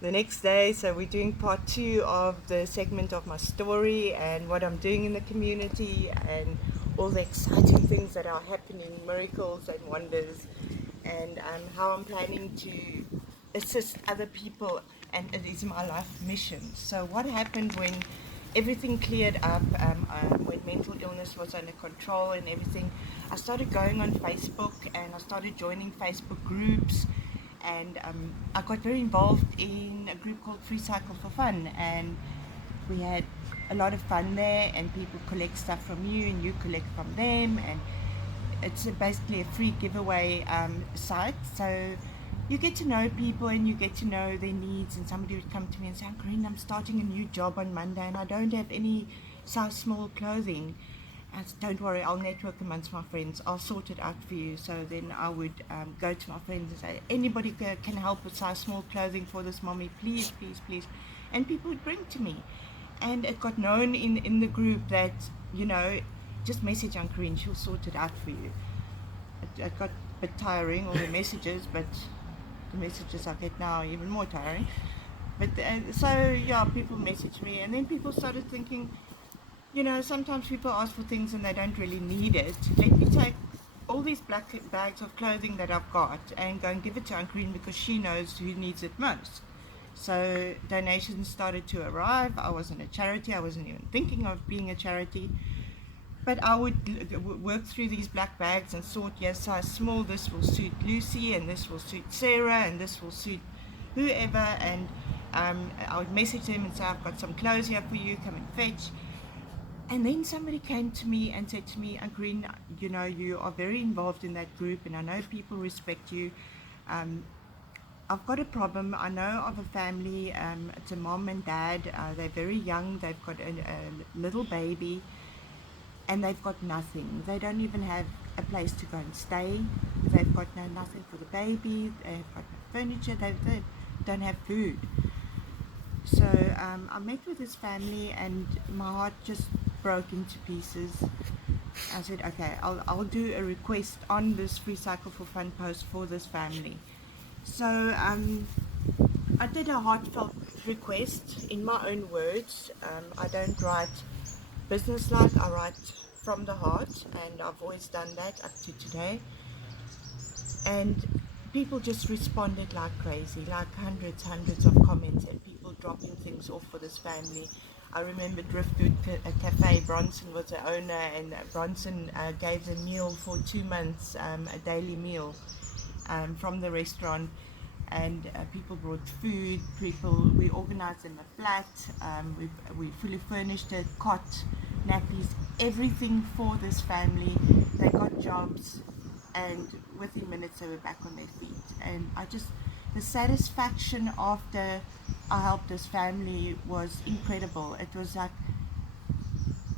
the next day. So we're doing part 2 of the segment of my story and what I'm doing in the community and all the exciting things that are happening, miracles and wonders, and how I'm planning to assist other people, and it is my life mission. So what happened when everything cleared up, when mental illness was under control and everything, I started going on Facebook and I started joining Facebook groups, and I got very involved in a group called Free Cycle for Fun, and we had a lot of fun there, and people collect stuff from you and you collect from them, and it's basically a free giveaway site. So you get to know people and you get to know their needs, and somebody would come to me and say, Ankarien, I'm starting a new job on Monday and I don't have any size small clothing. I said, don't worry, I'll network amongst my friends, I'll sort it out for you. So then I would go to my friends and say, anybody can help with size small clothing for this mommy, please, please, please. And people would bring to me, and it got known in the group that, you know, just message Ankarien, she'll sort it out for you. It got a bit tiring, all the messages, but the messages I get now are even more tiring. But so yeah, people message me, and then people started thinking, you know, sometimes people ask for things and they don't really need it. Let me take all these black bags of clothing that I've got and go and give it to Ankarien because she knows who needs it most. So donations started to arrive. I wasn't a charity, I wasn't even thinking of being a charity, but I would work through these black bags and sort, yes, size small, this will suit Lucy, and this will suit Sarah, and this will suit whoever, and I would message them and say, I've got some clothes here for you, come and fetch. And then somebody came to me and said to me, Ankarien, you know, you are very involved in that group and I know people respect you. I've got a problem. I know of a family, it's a mom and dad, they're very young, they've got a little baby, and they've got nothing. They don't even have a place to go and stay. They've got nothing for the baby, they've got no furniture, they don't have food. So I met with this family and my heart just broke into pieces. I said, okay, I'll do a request on this Free Cycle for Fun post for this family. So I did a heartfelt request in my own words. I don't write business-like, I write from the heart, and I've always done that up to today. And people just responded like crazy, like hundreds of comments, and people dropping things off for this family. I remember Driftwood Cafe, Bronson was the owner, and Bronson gave the meal for 2 months, a daily meal from the restaurant, and people brought food, we organized them a flat, we fully furnished it, cot, nappies, everything for this family. They got jobs, and within minutes they were back on their feet. And the satisfaction after I helped this family was incredible. It was like,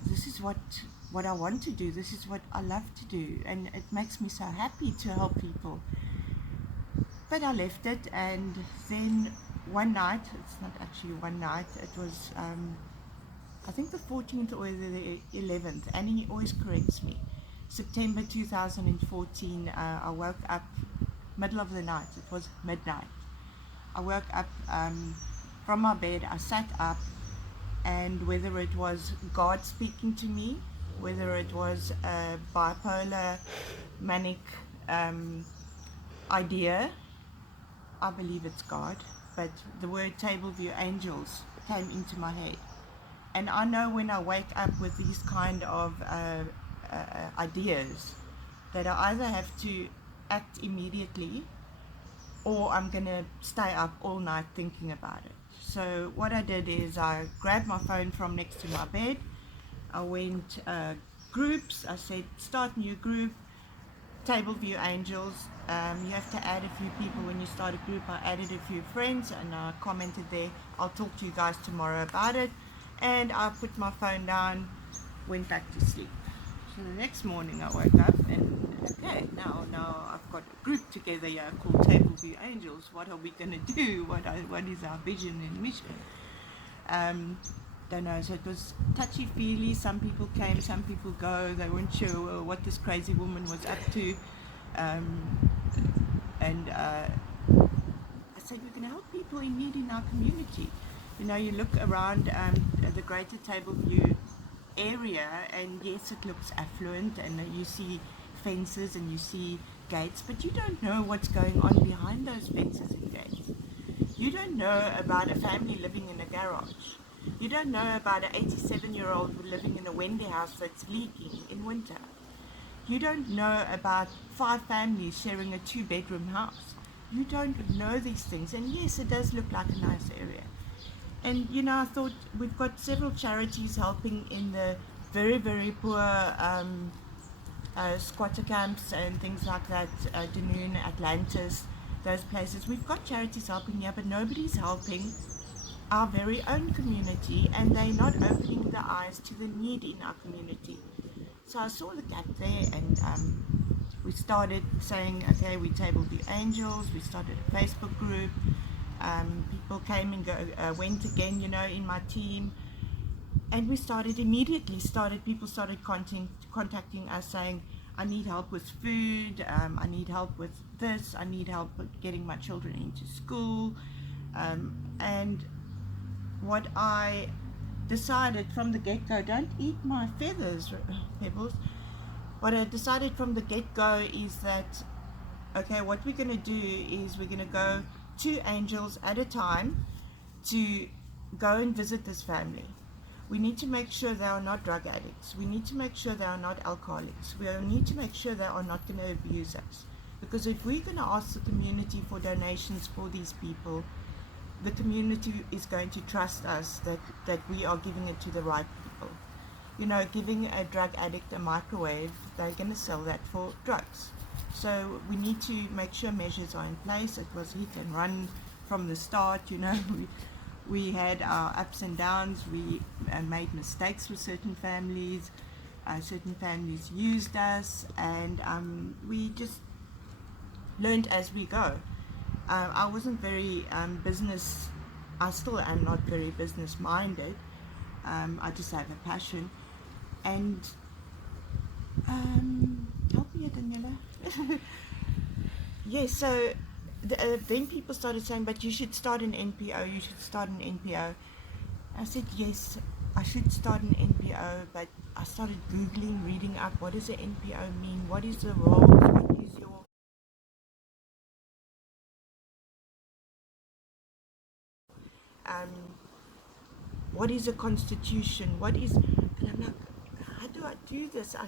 this is what I want to do, this is what I love to do, and it makes me so happy to help people. But I left it, and then one night, it's not actually one night, it was I think the 14th or the 11th, and he always corrects me, September 2014, I woke up middle of the night, it was midnight. I woke up from my bed, I sat up, and whether it was God speaking to me, whether it was a bipolar manic idea, I believe it's God, but the word Table View Angels came into my head. And I know when I wake up with these kind of ideas, that I either have to act immediately or I'm going to stay up all night thinking about it. So what I did is I grabbed my phone from next to my bed, I went groups, I said start new group, Table View Angels. You have to add a few people when you start a group. I added a few friends and I commented there, I'll talk to you guys tomorrow about it. And I put my phone down, went back to sleep. So the next morning I woke up and, okay, now I've got a group together here called Table View Angels. What are we going to do? What is our vision and mission? Don't know, so it was touchy-feely. Some people came, some people go. They weren't sure what this crazy woman was up to. said, we're going to help people in need in our community. You know, you look around the Greater Tableview area, and yes, it looks affluent, and you see fences and you see gates, but you don't know what's going on behind those fences and gates. You don't know about a family living in a garage. You don't know about an 87-year-old living in a Wendy house that's leaking in winter. You don't know about 5 families sharing a 2-bedroom house. You don't know these things. And yes, it does look like a nice area. And you know, I thought we've got several charities helping in the very, very poor squatter camps and things like that, Dunoon, Atlantis, those places. We've got charities helping here, but nobody's helping our very own community, and they're not opening the eyes to the need in our community. So I saw the gap there, and we started saying, okay, we tabled the angels. We started a Facebook group. People came and went again, you know, in my team, and we people started contacting us saying, I need help with food, I need help with this, I need help with getting my children into school, and what I decided from the get-go, don't eat my feathers, Pebbles. What I decided from the get-go is that, okay, what we're going to do is we're going to go 2 angels at a time to go and visit this family. We need to make sure they are not drug addicts. We need to make sure they are not alcoholics. We need to make sure they are not going to abuse us. Because if we're going to ask the community for donations for these people, the community is going to trust us that we are giving it to the right people. You know, giving a drug addict a microwave, they're going to sell that for drugs. So we need to make sure measures are in place. It was hit and run from the start, you know. We had our ups and downs. We made mistakes with certain families. Certain families used us, and we just learned as we go. I wasn't very I still am not very business minded. I just have a passion. And help me, Daniela. Yes, so then people started saying, but you should start an NPO, you should start an NPO. I said, yes, I should start an NPO, but I started Googling, reading up, what does an NPO mean? What is the roles? What is your... what is a constitution? What is... And I'm like, how do I do this? I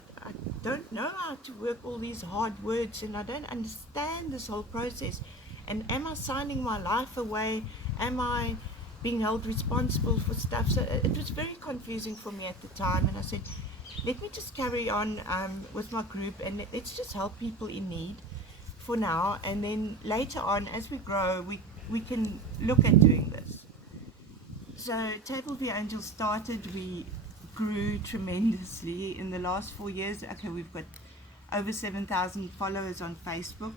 don't know how to work all these hard words, and I don't understand this whole process. And am I signing my life away? Am I being held responsible for stuff? So it was very confusing for me at the time, and I said, let me just carry on with my group, and let's just help people in need for now, and then later on, as we grow, we can look at doing this. So Tableview Angels started, we grew tremendously in the last 4 years. Okay, we've got over 7,000 followers on Facebook.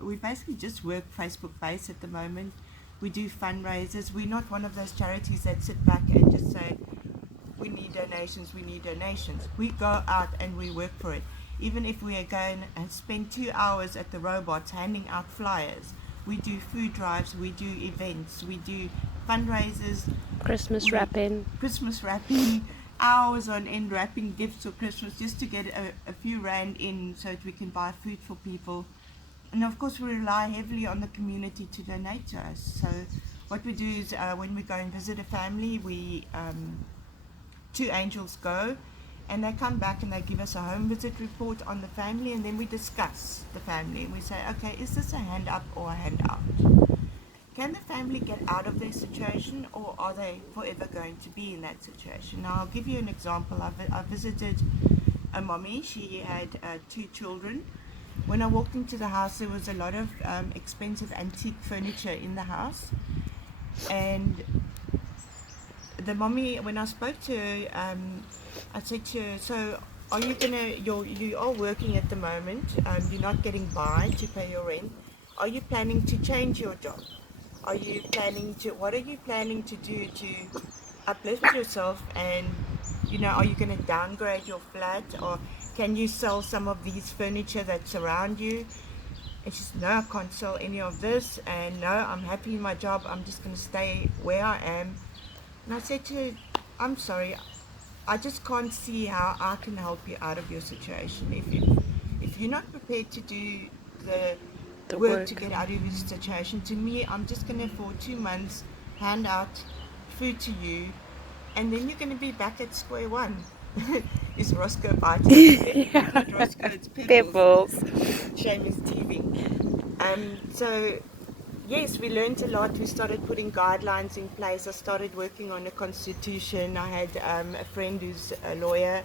We basically just work Facebook based at the moment. We do fundraisers. We're not one of those charities that sit back and just say, we need donations, we need donations. We go out and we work for it. Even if we are going and spend 2 hours at the robots handing out flyers, we do food drives, we do events, we do fundraisers, Christmas wrapping, hours on end wrapping gifts for Christmas just to get a few rand in so that we can buy food for people. And of course we rely heavily on the community to donate to us. So what we do is when we go and visit a family, we 2 angels go and they come back and they give us a home visit report on the family, and then we discuss the family and we say, okay, is this a hand up or a hand out? Can the family get out of their situation, or are they forever going to be in that situation? Now, I'll give you an example. I visited a mommy. She had 2 children. When I walked into the house, there was a lot of expensive antique furniture in the house. And the mommy, when I spoke to her, I said to her, so are you you are working at the moment, you're not getting by to pay your rent. Are you planning to change your job? What are you planning to do to uplift yourself? And, you know, are you going to downgrade your flat, or can you sell some of these furniture that's around you? And she said, no, I can't sell any of this, and no, I'm happy in my job, I'm just going to stay where I am. And I said to her, I'm sorry, I just can't see how I can help you out of your situation. If you're not prepared to do the work to get out of your situation, to me, I'm just going to, for 2 months, hand out food to you, and then you're going to be back at square one. Is Roscoe biting? Yeah. Not Roscoe, it's Pebbles. Shame is teething. So yes, we learned a lot. We started putting guidelines in place. I started working on a constitution. I had a friend who's a lawyer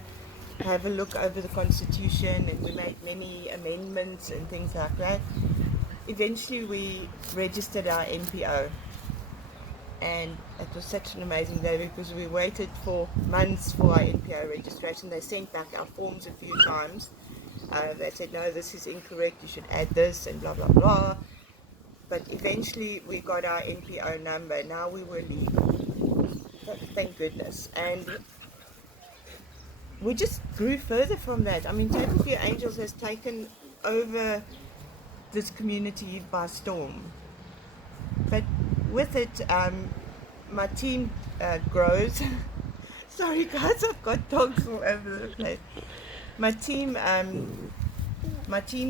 have a look over the constitution, and we made many amendments and things like that. Eventually we registered our NPO, and it was such an amazing day because we waited for months for our NPO registration. They sent back our forms a few times. They said, no, this is incorrect, you should add this, and blah blah blah. But eventually we got our NPO number. Now we were legal, thank goodness. And we just grew further from that. I mean, Table View Angels has taken over this community by storm. But with it, my team grows. Sorry guys, I've got dogs all over the place. My team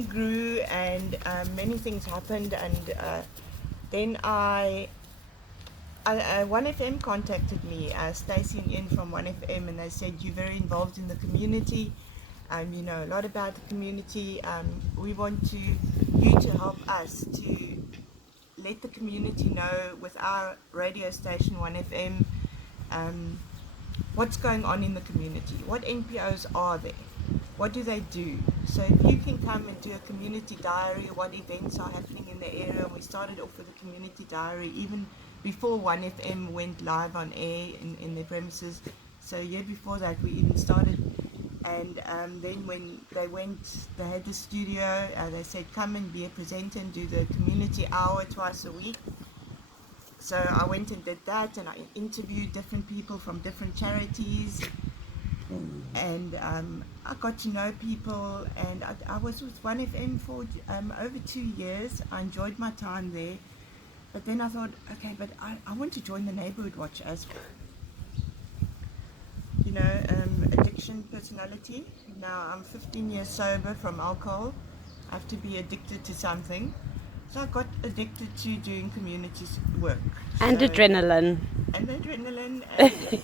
grew, and many things happened, and then 1FM contacted me, Stacey and Ian from 1FM, and they said, you're very involved in the community, you know a lot about the community, we want you to help us to let the community know with our radio station 1FM what's going on in the community, what NPOs are there, what do they do. So if you can come and do a community diary, what events are happening in the area. We started off with a community diary even before 1FM went live on air in their premises. So a year before that we even started. And then when they had the studio, they said come and be a presenter and do the community hour twice a week. So I went and did that, and I interviewed different people from different charities, and I got to know people, and I was with 1FM for over 2 years. I enjoyed my time there, but then I thought, okay, but I want to join the Neighborhood Watch as well. You know, addiction personality. Now I'm 15 years sober from alcohol. I have to be addicted to something. So I got addicted to doing community work. And adrenaline. And adrenaline. And,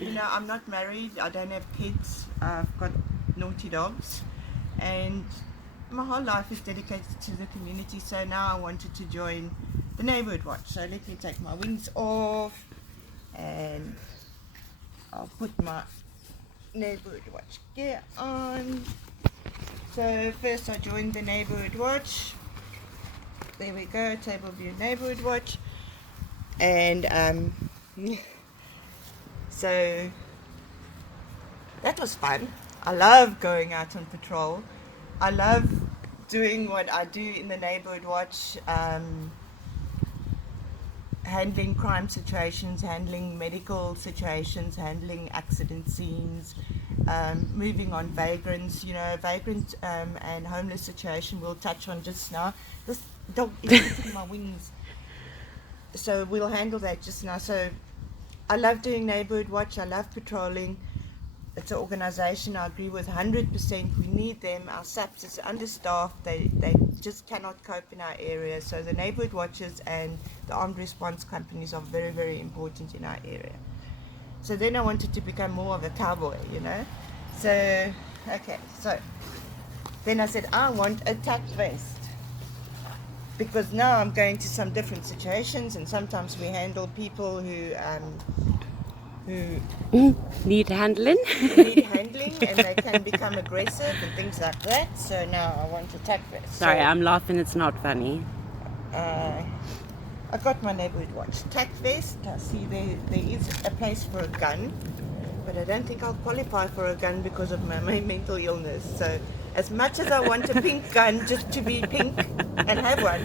you know, I'm not married. I don't have kids. I've got naughty dogs. And my whole life is dedicated to the community. So now I wanted to join the Neighborhood Watch. So let me take my wings off, and I'll put my Neighborhood Watch gear on. So first I joined the Neighborhood Watch. There we go, Table View Neighborhood Watch. And so that was fun. I love going out on patrol. I love doing what I do in the Neighborhood Watch, handling crime situations, handling medical situations, handling accident scenes, moving on vagrants. You know, vagrant and homeless situation we'll touch on just now. This dog is eating my wings, so we'll handle that just now. So I love doing Neighborhood Watch. I love patrolling. It's an organisation I agree with 100%. We need them. Our SAPs is understaffed. They just cannot cope in our area. So the Neighborhood Watchers and the armed response companies are very, very important in our area. So then I wanted to become more of a cowboy, you know. So, okay, so then I said I want a tack vest, because now I'm going to some different situations, and sometimes we handle people who Need handling. need handling, and they can become aggressive and things like that. So now I want a tack vest. Sorry, So, I'm laughing, it's not funny. I got my Neighborhood Watch tack vest. I see there is a place for a gun, but I don't think I'll qualify for a gun because of my mental illness. So as much as I want a pink gun just to be pink and have one,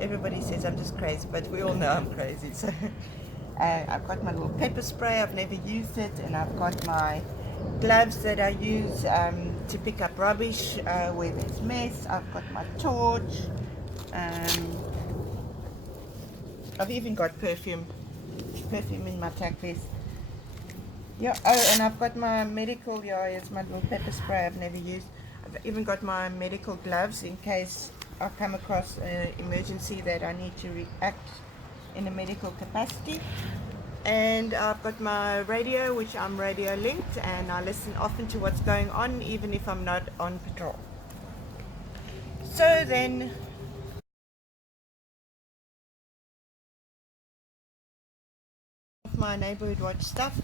everybody says I'm just crazy, but we all know I'm crazy. So I've got my little pepper spray. I've never used it, and I've got my gloves that I use to pick up rubbish where there's mess. I've got my torch. I've even got perfume in my tack vest. Yeah, oh, and I've got my medical, yeah, it's my little pepper spray I've never used. I've even got my medical gloves in case I come across an emergency that I need to react in a medical capacity. And I've got my radio, which I'm radio linked, and I listen often to what's going on even if I'm not on patrol. So then, my neighborhood watch stuff,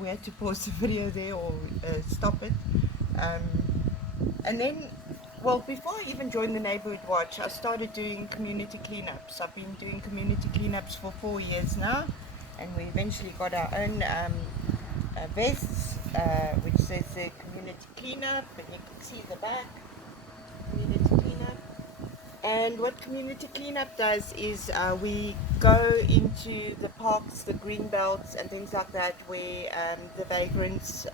we had to pause the video there or stop it. And then, well, before I even joined the neighborhood watch, I started doing community cleanups. I've been doing community cleanups for 4 years now, and we eventually got our own vests, which says the community cleanup, and you can see the back, community cleanup. And what community cleanup does is we go into the parks, the green belts and things like that where the vagrants,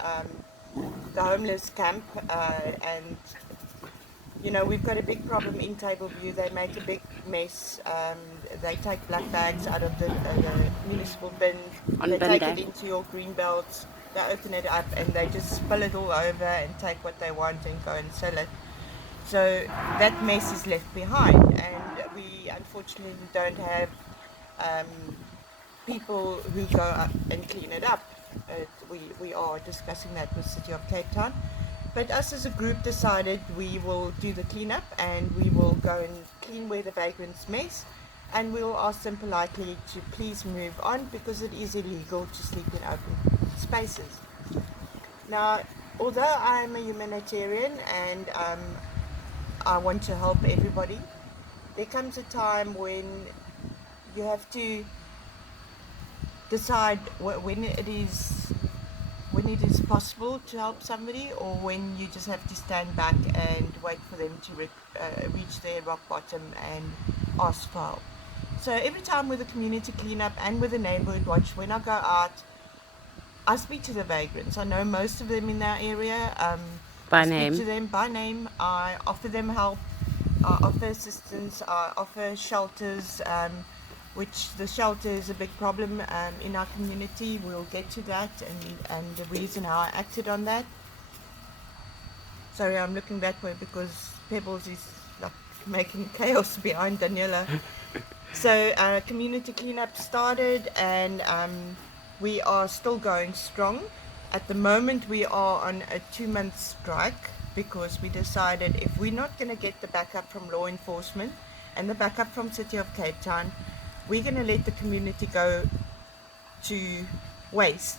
the homeless camp, and you know, we've got a big problem in Tableview. They make a big mess. They take black bags out of the municipal bin. They take it into your green belts. They open it up and they just spill it all over and take what they want and go and sell it. So that mess is left behind, and we unfortunately don't have people who go up and clean it up. We are discussing that with City of Cape Town. But us as a group decided we will do the cleanup and we will go and clean where the vagrants mess, and we will ask them politely to please move on because it is illegal to sleep in open spaces. Now, although I'm a humanitarian and I want to help everybody, there comes a time when you have to decide when it is possible to help somebody, or when you just have to stand back and wait for them to reach their rock bottom and ask for help. So every time with the community cleanup and with the neighborhood watch, when I go out, I speak to the vagrants. I know most of them in that area. By I name. speak to them by name. I offer them help. I offer assistance. I offer shelters, which the shelter is a big problem in our community. We'll get to that and the reason how I acted on that. Sorry, I'm looking that way because Pebbles is like making chaos behind Daniela. So community cleanup started, and we are still going strong. At the moment we are on a 2-month strike because we decided if we're not going to get the backup from law enforcement and the backup from City of Cape Town, we're going to let the community go to waste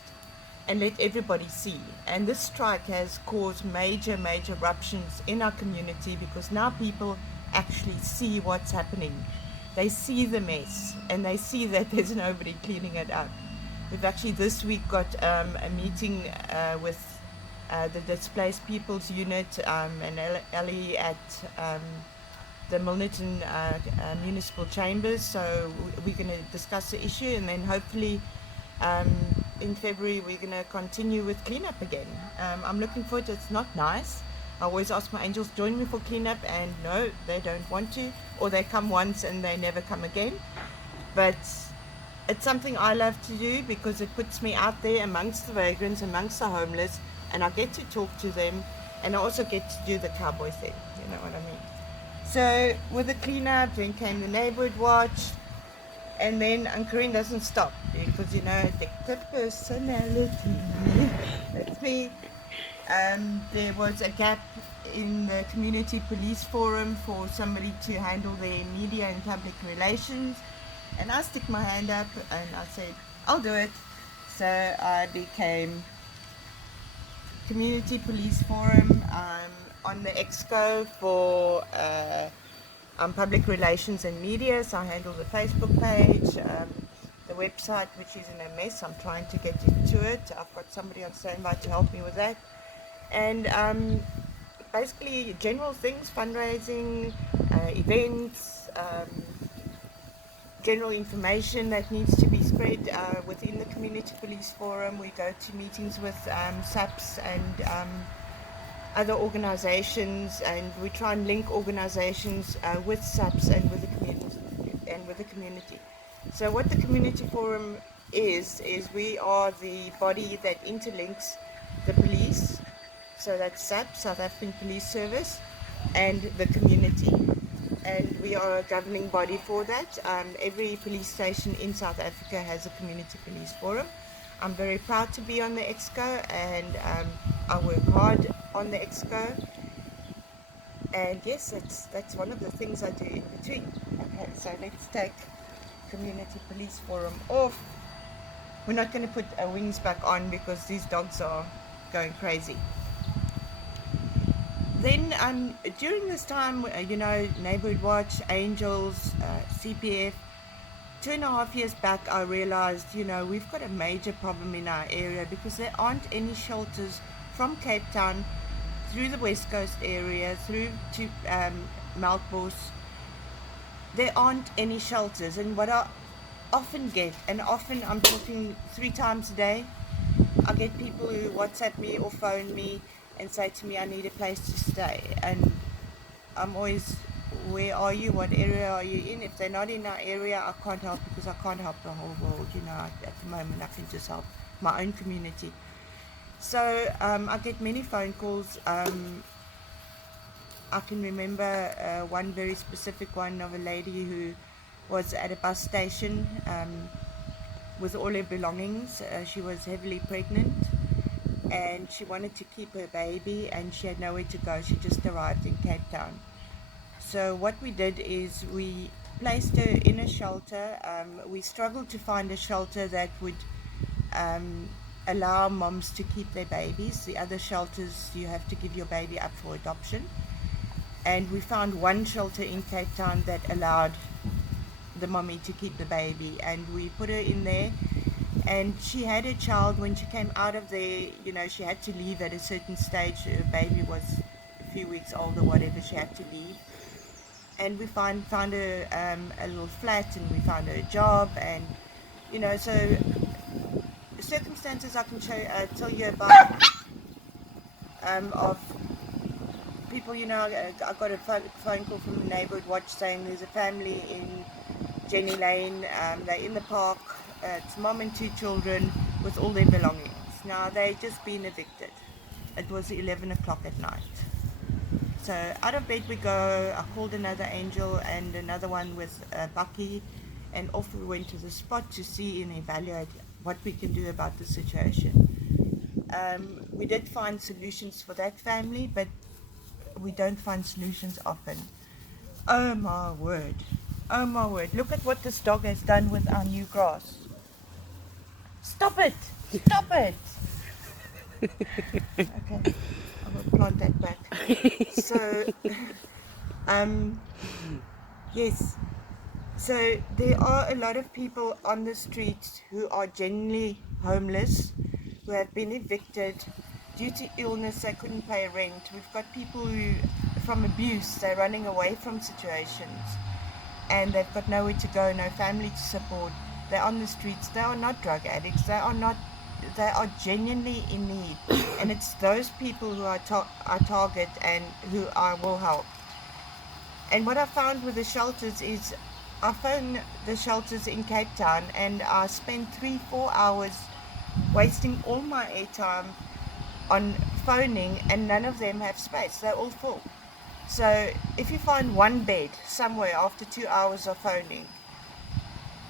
and let everybody see. And this strike has caused major ruptions in our community because now people actually see what's happening. They see the mess and they see that there's nobody cleaning it up. We've actually this week got a meeting with the Displaced People's Unit and Ellie at the Milnerton Municipal Chambers. So we're going to discuss the issue, and then hopefully in February we're going to continue with cleanup again. I'm looking forward to it. It's not nice. I always ask my angels join me for cleanup, and no, they don't want to, or they come once and they never come again. But it's something I love to do because it puts me out there amongst the vagrants, amongst the homeless, and I get to talk to them, and I also get to do the cowboy thing, you know what I mean? So with the cleanup, then came the neighborhood watch, and then Ankarien doesn't stop because, you know, addictive personality, that's me. There was a gap in the community police forum for somebody to handle their media and public relations, and I stick my hand up and I said I'll do it. So I became community police forum on the exco for public relations and media. So I handle the Facebook page, the website, which is in a mess. I'm trying to get into it. I've got somebody on standby to help me with that. And basically general things, fundraising, events, general information that needs to be spread within the community police forum. We go to meetings with SAPs and other organizations, and we try and link organizations with SAPS and with the community. So what the community forum is we are the body that interlinks the police, so that's SAP, South African Police Service, and the community. And we are a governing body for that. Every police station in South Africa has a community police forum. I'm very proud to be on the EXCO, and I work hard on the EXCO. And yes, that's one of the things I do in between. Okay, so let's take community police forum off. We're not going to put our wings back on because these dogs are going crazy. Then during this time, Neighborhood Watch, Angels, CPF, 2.5 years back, I realized, we've got a major problem in our area because there aren't any shelters from Cape Town through the West Coast area, through to Melkbos. There aren't any shelters, and what I often get, and often I'm talking 3 times a day, I get people who WhatsApp me or phone me and say to me, I need a place to stay. And I'm always, where are you? What area are you in? If they're not in our area, I can't help, because I can't help the whole world. At the moment, I can just help my own community. So I get many phone calls. I can remember one very specific one of a lady who was at a bus station with all her belongings. She was heavily pregnant and she wanted to keep her baby, and she had nowhere to go. She just arrived in Cape Town. So what we did is we placed her in a shelter. We struggled to find a shelter that would allow moms to keep their babies. The other shelters, you have to give your baby up for adoption. And we found one shelter in Cape Town that allowed the mommy to keep the baby, and we put her in there. And she had a child. When she came out of there, she had to leave at a certain stage. Her baby was a few weeks old or whatever. She had to leave. And we found her a little flat, and we found her a job, and so circumstances I can tell you about of people. I got a phone call from a Neighborhood Watch saying there's a family in Jenny Lane. They're in the park. It's mom and 2 children with all their belongings. Now they've just been evicted. It was 11 o'clock at night. So out of bed we go. I called another angel and another one with Bucky, and off we went to the spot to see and evaluate what we can do about the situation. We did find solutions for that family, but we don't find solutions often. Oh my word. Oh my word. Look at what this dog has done with our new grass. Stop it! Stop it! Okay, I will plant that back. So, yes. So there are a lot of people on the streets who are genuinely homeless, who have been evicted due to illness. They couldn't pay rent. We've got people who, from abuse, they're running away from situations, and they've got nowhere to go, no family to support. They're on the streets. They are not drug addicts. They are genuinely in need, and it's those people who I target and who I will help. And what I found with the shelters is, I phoned the shelters in Cape Town, and I spent 3-4 hours wasting all my airtime on phoning, and none of them have space. They're all full. So if you find one bed somewhere after 2 hours of phoning,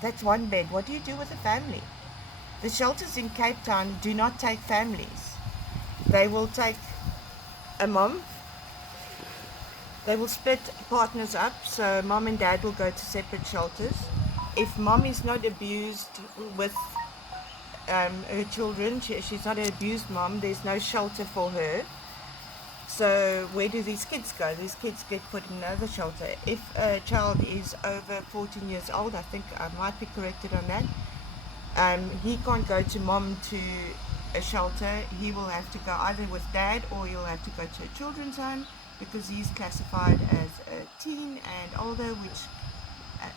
that's one bed. What do you do with a family? The shelters in Cape Town do not take families. They will take a mom. They will split partners up, so mom and dad will go to separate shelters. If mom is not abused with her children, she's not an abused mom, there's no shelter for her. So where do these kids go? These kids get put in another shelter. If a child is over 14 years old, I think I might be corrected on that, he can't go to mom to a shelter. He will have to go either with dad, or he'll have to go to a children's home, because he's classified as a teen and older, which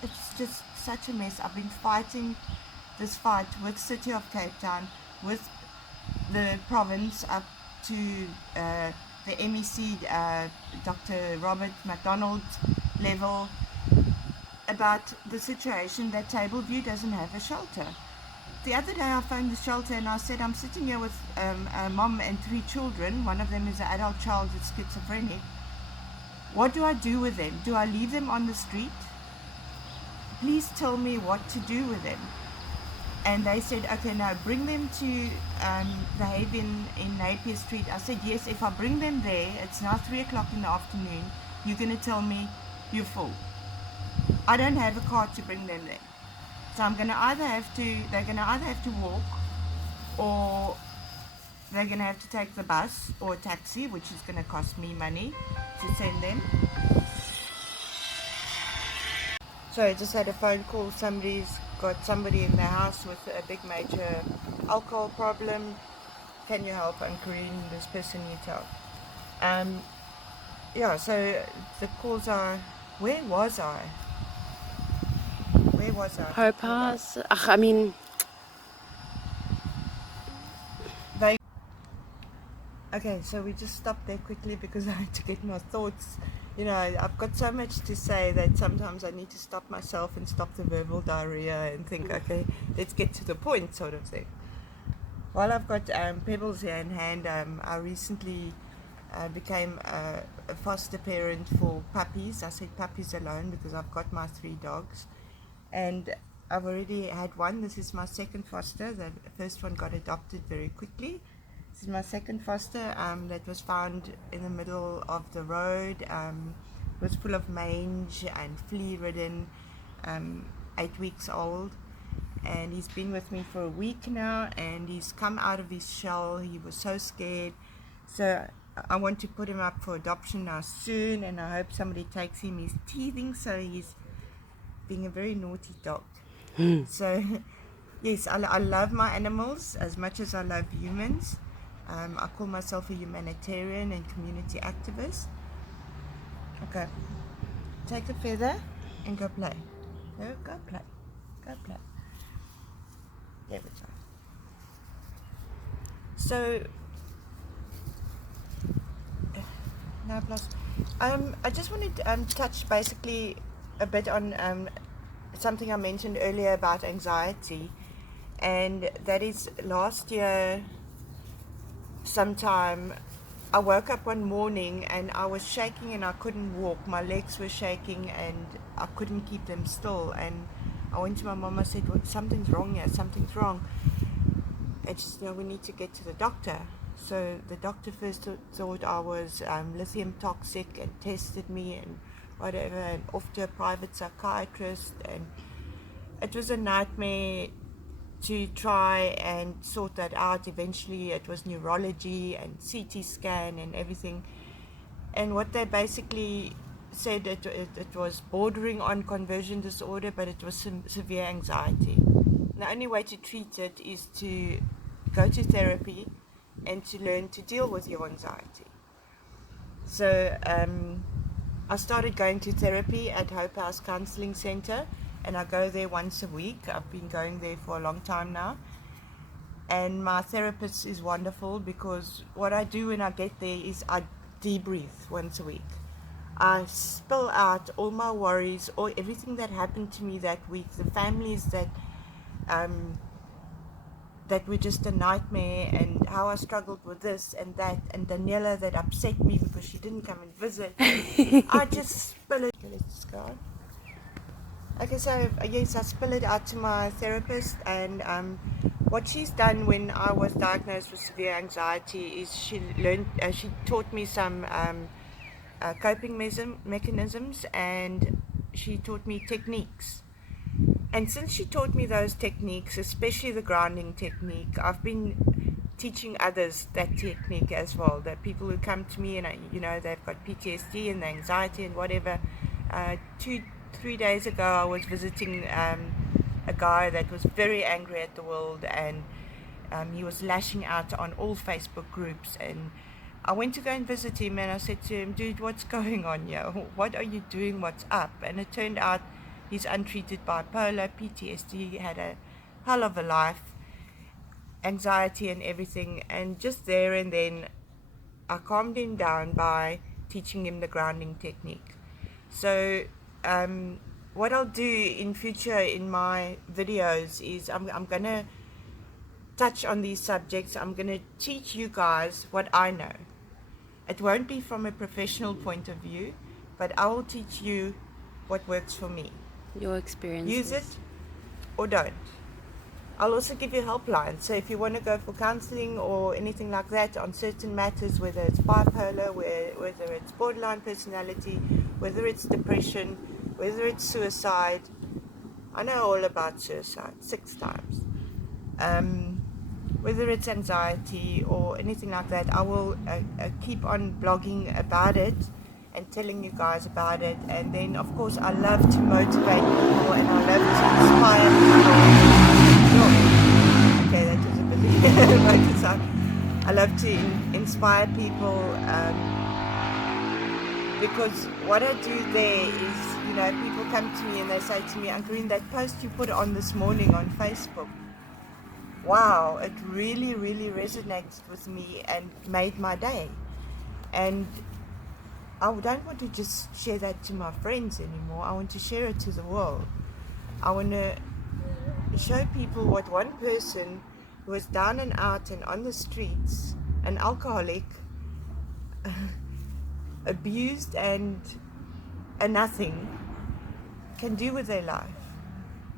it's just such a mess. I've been fighting this fight with City of Cape Town, with the province, up to the MEC, Dr. Robert McDonald level, about the situation that Tableview doesn't have a shelter. The other day I phoned the shelter and I said, I'm sitting here with a mom and 3 children. One of them is an adult child that's schizophrenic. What do I do with them? Do I leave them on the street? Please tell me what to do with them. And they said, okay, now bring them to the Haven in Napier Street. I said, yes, if I bring them there, it's now 3 o'clock in the afternoon, you're going to tell me you're full. I don't have a car to bring them there. So they're going to either have to walk, or they're going to have to take the bus or a taxi, which is going to cost me money to send them. So I just had a phone call. Somebody's got somebody in the house with a big major alcohol problem. Can you help? Ankarien, this person needs help. Yeah, so the calls are, where was I? Hope House. I mean, Okay, so we just stopped there quickly because I had to get my thoughts. You know, I've got so much to say that sometimes I need to stop myself and stop the verbal diarrhea and think, okay, let's get to the point, sort of thing. While I've got Pebbles here in hand, I recently became a foster parent for puppies. I said puppies alone because I've got my 3 dogs. And I've already had one. This is my second foster. The first one got adopted very quickly. This is my second foster that was found in the middle of the road. Was full of mange and flea-ridden, 8 weeks old. And he's been with me for a week now, and he's come out of his shell. He was so scared. So I want to put him up for adoption now soon, and I hope somebody takes him. He's teething, so he's being a very naughty dog. So yes, I love my animals as much as I love humans. I call myself a humanitarian and community activist. Okay, take a feather and go play. No, go play. Go play. There we go. So now plus, I just wanted to touch basically a bit on something I mentioned earlier about anxiety, and that is last year sometime I woke up one morning and I was shaking and I couldn't walk. My legs were shaking and I couldn't keep them still, and I went to my mom. I said, well, something's wrong here, something's wrong. And she said, no, we need to get to the doctor. So the doctor first thought I was lithium toxic and tested me and whatever, and off to a private psychiatrist, and it was a nightmare to try and sort that out. Eventually it was neurology and CT scan and everything, and what they basically said, it was bordering on conversion disorder, but it was severe anxiety. The only way to treat it is to go to therapy and to learn to deal with your anxiety. So I started going to therapy at Hope House Counseling Center, and I go there once a week. I've been going there for a long time now, and my therapist is wonderful because what I do when I get there is I debrief once a week. I spill out all my worries, or everything that happened to me that week, the families that were just a nightmare, and how I struggled with this and that, and Daniela that upset me because she didn't come and visit. I just spill it. Okay, let's just go on. Okay, so yes, I spill it out to my therapist, and what she's done when I was diagnosed with severe anxiety is she taught me some coping mechanisms, and she taught me techniques. And since she taught me those techniques, especially the grounding technique, I've been teaching others that technique as well. That people who come to me and they've got PTSD and the anxiety and whatever. 2-3 days ago, I was visiting a guy that was very angry at the world, and he was lashing out on all Facebook groups. And I went to go and visit him, and I said to him, dude, what's going on here? What are you doing? What's up? And it turned out he's untreated bipolar, PTSD, he had a hell of a life, anxiety and everything. And just there and then, I calmed him down by teaching him the grounding technique. So what I'll do in future in my videos is I'm going to touch on these subjects. I'm going to teach you guys what I know. It won't be from a professional point of view, but I will teach you what works for me. Your experiences. Use it or don't. I'll also give you helplines. So if you want to go for counseling or anything like that on certain matters, whether it's bipolar, whether it's borderline personality, whether it's depression, whether it's suicide. I know all about suicide 6 times. Whether it's anxiety or anything like that, I will keep on blogging about it and telling you guys about it. And then, of course, I love to motivate people and I love to inspire people. Okay, that was a bit motorcycle. I love to inspire people because what I do there is, you know, people come to me and they say to me, Ankarien, that post you put on this morning on Facebook, wow, it really, really resonated with me and made my day. And I don't want to just share that to my friends anymore. I want to share it to the world. I want to show people what one person who was down and out and on the streets, an alcoholic, abused and nothing, can do with their life.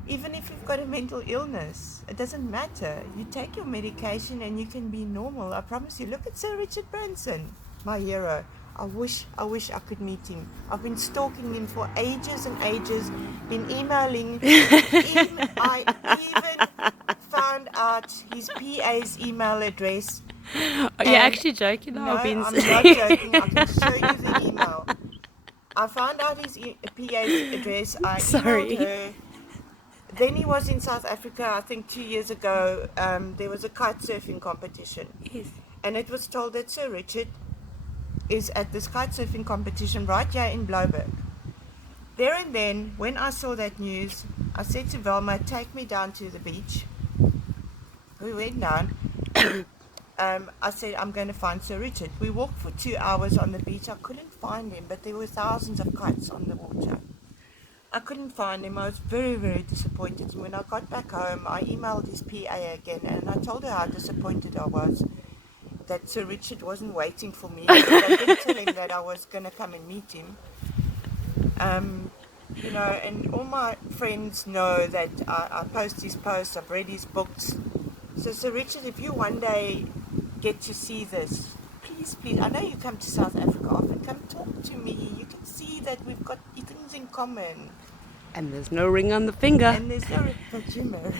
Even if you've got a mental illness, it doesn't matter. You take your medication and you can be normal. I promise you. Look at Sir Richard Branson, my hero. I wish I could meet him. I've been stalking him for ages and ages, been emailing. I even found out his PA's email address. Are you actually joking? No, I'm not joking. I can show you the email. I found out his PA's address. I emailed her. Then he was in South Africa, I think 2 years ago. There was a kite surfing competition. Yes. And it was told that Sir Richard is at this kite surfing competition right here in Blouberg. There and then, when I saw that news, I said to Velma, take me down to the beach. We went down. I said, I'm going to find Sir Richard. We walked for 2 hours on the beach. I couldn't find him, but there were thousands of kites on the water. I couldn't find him. I was very, very disappointed. And when I got back home, I emailed his PA again, and I told her how disappointed I was that Sir Richard wasn't waiting for me. But I did tell him that I was going to come and meet him. You know, and all my friends know that I post his posts, I've read his books. So Sir Richard, if you one day get to see this, please, I know you come to South Africa often, come talk to me. You can see that we've got things in common. And there's no ring on the finger. And there's no ring, but you're married.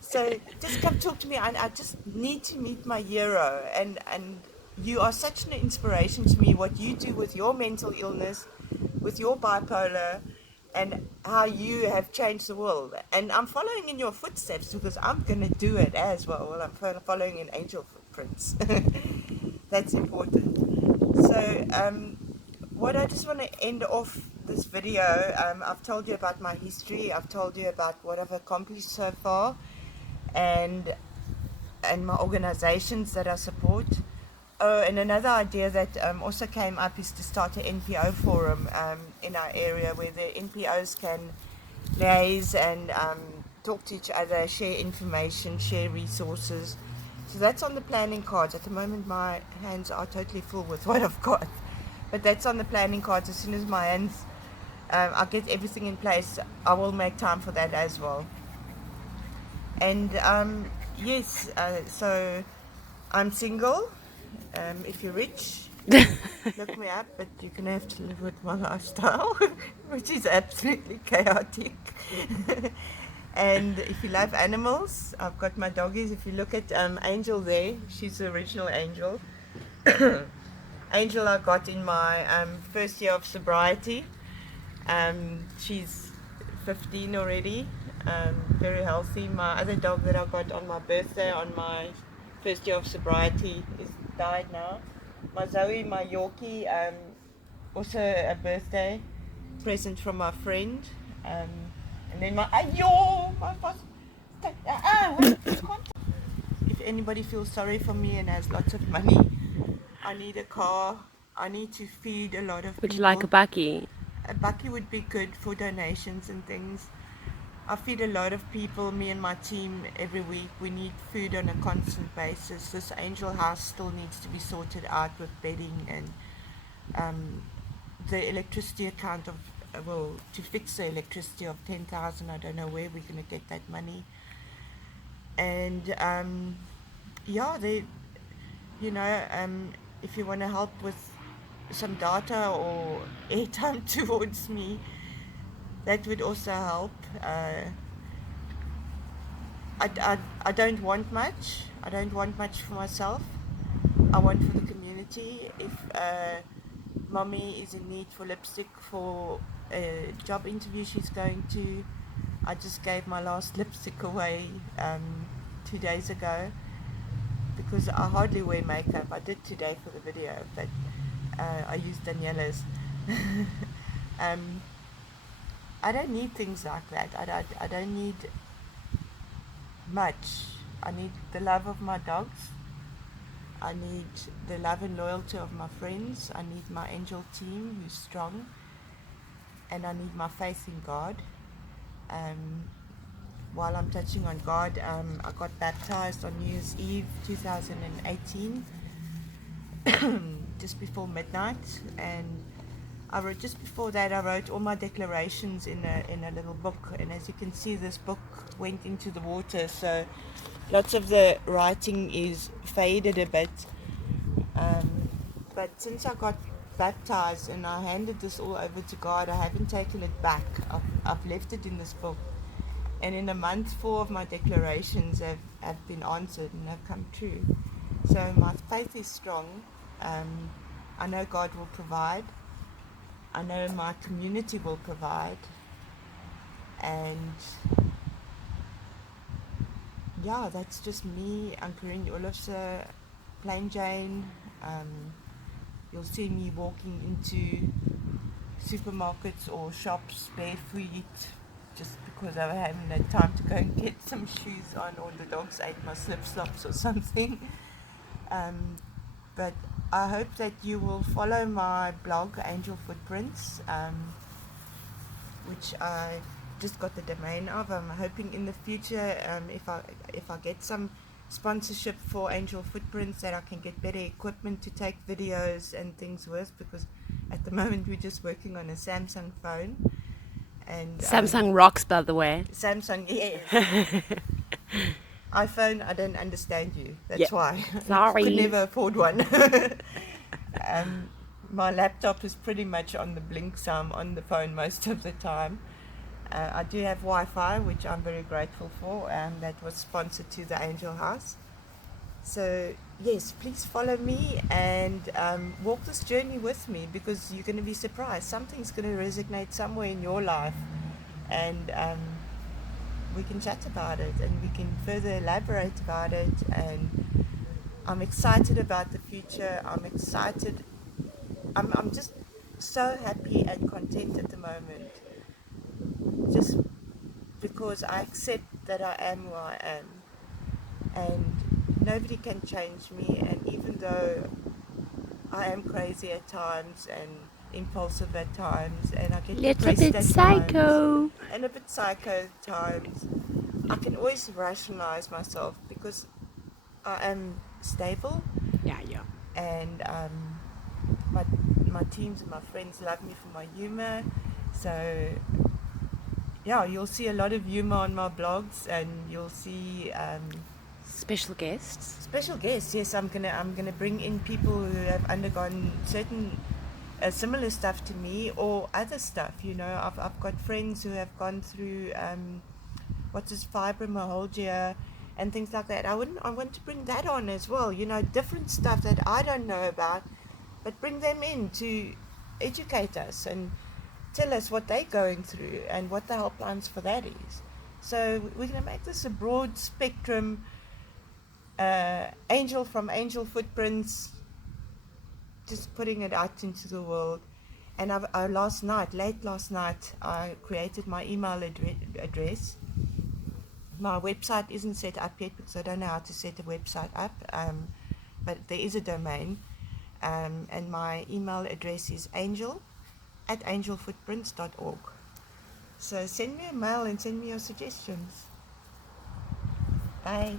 So just come talk to me. I just need to meet my hero. And you are such an inspiration to me, what you do with your mental illness, with your bipolar, and how you have changed the world. And I'm following in your footsteps because I'm going to do it as well. Well, I'm following in angel footprints. That's important. So what I just want to end off this video, I've told you about my history. I've told you about what I've accomplished so far and my organizations that I support. Oh, and another idea that also came up is to start an NPO forum in our area where the NPOs can liaise and talk to each other, share information, share resources. So that's on the planning cards. At the moment my hands are totally full with what I've got. But that's on the planning cards. As soon as my hands, I get everything in place, I will make time for that as well. And yes, so I'm single. If you're rich, look me up, but you're going to have to live with my lifestyle, which is absolutely chaotic. And if you love animals, I've got my doggies. If you look at Angel there, she's the original Angel. Angel I got in my first year of sobriety. She's 15 already, very healthy. My other dog that I got on my birthday, on my first year of sobriety, is died now. My Zoe, my Yorkie, also a birthday present from my friend. And then my anybody feels sorry for me and has lots of money, I need a car. I need to feed a lot of Would you people. like a bakkie? A bucky would be good for donations and things. I feed a lot of people, me and my team, every week. We need food on a constant basis. This angel house still needs to be sorted out with bedding and the electricity account of, to fix the electricity of 10,000. I don't know where we're going to get that money. And yeah, if you want to help with some data or airtime towards me, that would also help. I don't want much. I don't want much for myself. I want for the community. If mommy is in need for lipstick for a job interview she's going to, I just gave my last lipstick away 2 days ago because I hardly wear makeup. I did today for the video, but I used Daniela's. I don't need things like that. I don't need much. I need the love of my dogs. I need the love and loyalty of my friends. I need my angel team who's strong. And I need my faith in God. While I'm touching on God, I got baptized on New Year's Eve 2018, just before midnight. And just before that, I wrote all my declarations in a little book. And as you can see, this book went into the water, so lots of the writing is faded a bit. But since I got baptized and I handed this all over to God, I haven't taken it back. I've left it in this book. And in a month, 4 of my declarations have been answered and have come true. So my faith is strong. I know God will provide. I know my community will provide. And yeah, that's just me, Ankarien Olofse, plain Jane. You'll see me walking into supermarkets or shops barefoot just because I haven't had time to go and get some shoes on, or the dogs ate my slip-slops or something. But I hope that you will follow my blog, Angel Footprints, which I just got the domain of. I'm hoping in the future, if I get some sponsorship for Angel Footprints, that I can get better equipment to take videos and things with, because at the moment we're just working on a Samsung phone. And Samsung rocks, by the way. Samsung, yes. iPhone, I don't understand you. That's Yep. why. Sorry. Could never afford one. My laptop is pretty much on the blink, so I'm on the phone most of the time. I do have Wi-Fi, which I'm very grateful for, and that was sponsored to the Angel House. So yes, please follow me and walk this journey with me, because you're going to be surprised. Something's going to resonate somewhere in your life, and we can chat about it and we can further elaborate about it. And I'm excited about the future. I'm excited. I'm just so happy and content at the moment, just because I accept that I am who I am, and nobody can change me. And even though I am crazy at times and impulsive at times, and I get Little depressed bit at psycho. times, and a bit psycho at times, I can always rationalize myself because I am stable, Yeah. and my teams and my friends love me for my humor. So yeah, you'll see a lot of humor on my blogs, and you'll see Special guests. special guests. Yes, I'm gonna bring in people who have undergone certain similar stuff to me, or other stuff. I've got friends who have gone through what's this, fibromyalgia and things like that. I want to bring that on as well. Different stuff that I don't know about, but bring them in to educate us and tell us what they're going through and what the helplines for that is. So we're going to make this a broad spectrum, angel from Angel Footprints, just putting it out into the world. And late last night, I created my email address. my website isn't set up yet because I don't know how to set a website up, but there is a domain, and my email address is angel@angelfootprints.org. So send me a mail and send me your suggestions. Bye.